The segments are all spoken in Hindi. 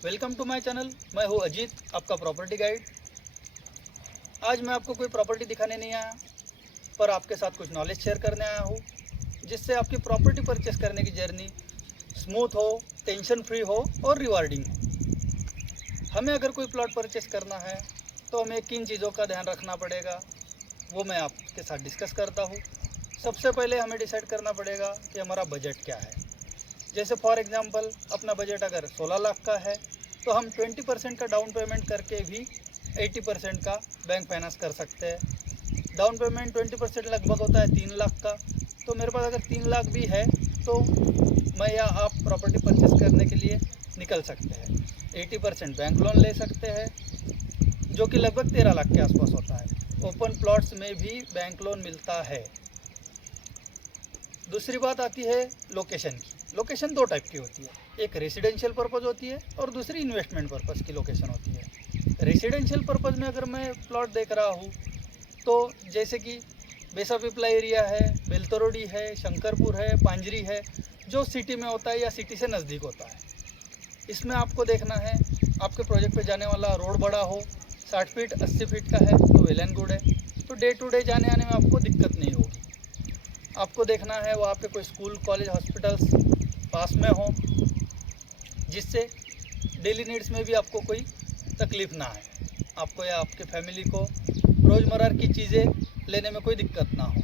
Welcome to my channel. मैं हूँ अजीत, आपका प्रॉपर्टी गाइड। आज मैं आपको कोई प्रॉपर्टी दिखाने नहीं आया, पर आपके साथ कुछ नॉलेज शेयर करने आया हूँ, जिससे आपकी प्रॉपर्टी परचेस करने की जर्नी स्मूथ हो, टेंशन फ्री हो और रिवार्डिंग हो। हमें अगर कोई प्लॉट परचेस करना है तो हमें किन चीज़ों का ध्यान रखना पड़ेगा, वो मैं आपके साथ डिस्कस करता हूँ। सबसे पहले हमें डिसाइड करना पड़ेगा कि हमारा बजट क्या है। जैसे फॉर एग्जांपल अपना बजट अगर 16 लाख का है तो हम 20% का डाउन पेमेंट करके भी 80% का बैंक फाइनेंस कर सकते हैं। डाउन पेमेंट 20% लगभग होता है 3 लाख का। तो मेरे पास अगर 3 लाख भी है तो मैं या आप प्रॉपर्टी परचेस करने के लिए निकल सकते हैं। 80% बैंक लोन ले सकते हैं, जो कि लगभग 13 लाख के आसपास होता है। ओपन प्लॉट्स में भी बैंक लोन मिलता है। दूसरी बात आती है लोकेशन की। लोकेशन दो टाइप की होती है, एक रेसिडेंशियल पर्पज़ होती है और दूसरी इन्वेस्टमेंट पर्पज़ की लोकेशन होती है। रेसिडेंशियल पर्पज़ में अगर मैं प्लॉट देख रहा हूँ तो जैसे कि बेसा पिपला एरिया है, बेलतरोडी है, शंकरपुर है, पांजरी है, जो सिटी में होता है या सिटी से नज़दीक होता है। इसमें आपको देखना है आपके प्रोजेक्ट पे जाने वाला रोड बड़ा हो, 60 फीट 80 फीट का है तो वेल एंड गुड है। तो डे टू डे जाने आने में आपको दिक्कत नहीं होगी। आपको देखना है वहाँ पे कोई स्कूल, कॉलेज, हॉस्पिटल्स पास में हो, जिससे डेली नीड्स में भी आपको कोई तकलीफ़ ना आए, आपको या आपके फैमिली को रोज़मर्रा की चीज़ें लेने में कोई दिक्कत ना हो।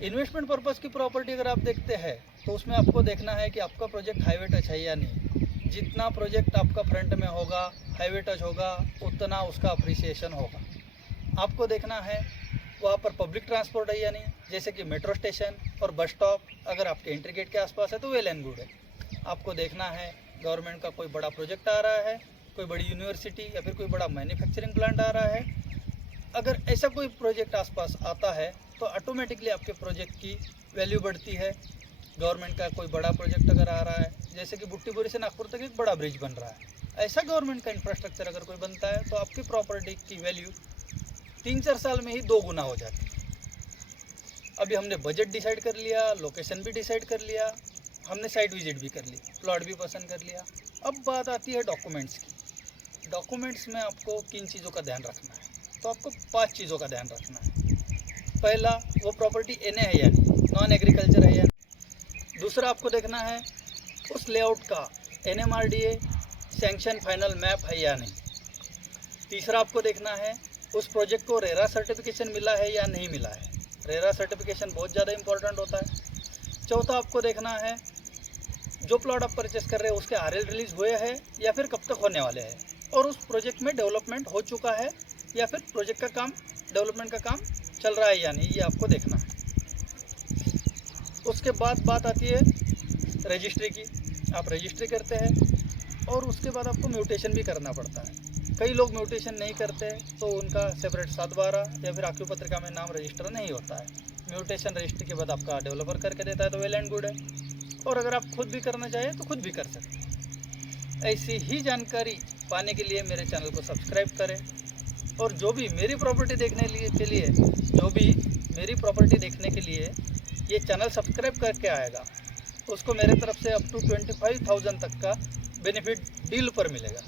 इन्वेस्टमेंट पर्पज़ की प्रॉपर्टी अगर आप देखते हैं तो उसमें आपको देखना है कि आपका प्रोजेक्ट हाईवे टच है या नहीं। जितना प्रोजेक्ट आपका फ्रंट में होगा, हाईवे टच होगा, उतना उसका अप्रिसिएशन होगा। आपको देखना है वहाँ पर पब्लिक ट्रांसपोर्ट है या नहीं, जैसे कि मेट्रो स्टेशन और बस स्टॉप अगर आपके एंट्री गेट के आसपास है तो वेल एंड गुड है। आपको देखना है गवर्नमेंट का कोई बड़ा प्रोजेक्ट आ रहा है, कोई बड़ी यूनिवर्सिटी या फिर कोई बड़ा मैन्युफैक्चरिंग प्लांट आ रहा है। अगर ऐसा कोई प्रोजेक्ट आसपास आता है तो ऑटोमेटिकली आपके प्रोजेक्ट की वैल्यू बढ़ती है। गवर्नमेंट का कोई बड़ा प्रोजेक्ट अगर आ रहा है, जैसे कि बुट्टीबोरी से नागपुर तक एक बड़ा ब्रिज बन रहा है, ऐसा गवर्नमेंट का इंफ्रास्ट्रक्चर अगर कोई बनता है तो आपकी प्रॉपर्टी की वैल्यू 3-4 साल में ही 2 गुना हो जाती है। अभी हमने बजट डिसाइड कर लिया, लोकेशन भी डिसाइड कर लिया, हमने साइट विजिट भी कर ली, प्लॉट भी पसंद कर लिया। अब बात आती है डॉक्यूमेंट्स की। डॉक्यूमेंट्स में आपको किन चीज़ों का ध्यान रखना है, तो आपको 5 चीज़ों का ध्यान रखना है। पहला, वो प्रॉपर्टी एनए है या नहीं, नॉन एग्रीकल्चर है या नहीं। दूसरा, आपको देखना है उस लेआउट का एनएमआरडीए सैंक्शन फाइनल मैप है या नहीं। तीसरा, आपको देखना है उस प्रोजेक्ट को रेरा सर्टिफिकेशन मिला है या नहीं मिला है। रेरा सर्टिफिकेशन बहुत ज़्यादा इंपॉर्टेंट होता है। चौथा, आपको देखना है जो प्लॉट आप परचेस कर रहे हैं उसके आरएल रिलीज़ हुए हैं या फिर कब तक होने वाले हैं, और उस प्रोजेक्ट में डेवलपमेंट हो चुका है या फिर प्रोजेक्ट का काम, डेवलपमेंट का काम चल रहा है या नहीं, ये आपको देखना है। उसके बाद बात आती है रजिस्ट्री की। आप रजिस्ट्री करते हैं और उसके बाद आपको म्यूटेशन भी करना पड़ता है। कई लोग म्यूटेशन नहीं करते तो उनका सेपरेट 7/12 या फिर आक्यूपत्रिका में नाम रजिस्टर नहीं होता है। म्यूटेशन रजिस्ट्री के बाद आपका डेवलपर करके देता है तो वेल एंड गुड है, और अगर आप खुद भी करना चाहें तो खुद भी कर सकते हैं। ऐसी ही जानकारी पाने के लिए मेरे चैनल को सब्सक्राइब करें, और जो भी मेरी प्रॉपर्टी देखने के लिए ये चैनल सब्सक्राइब करके आएगा, उसको मेरे तरफ से अप टू 25,000 तक का बेनिफिट डील पर मिलेगा।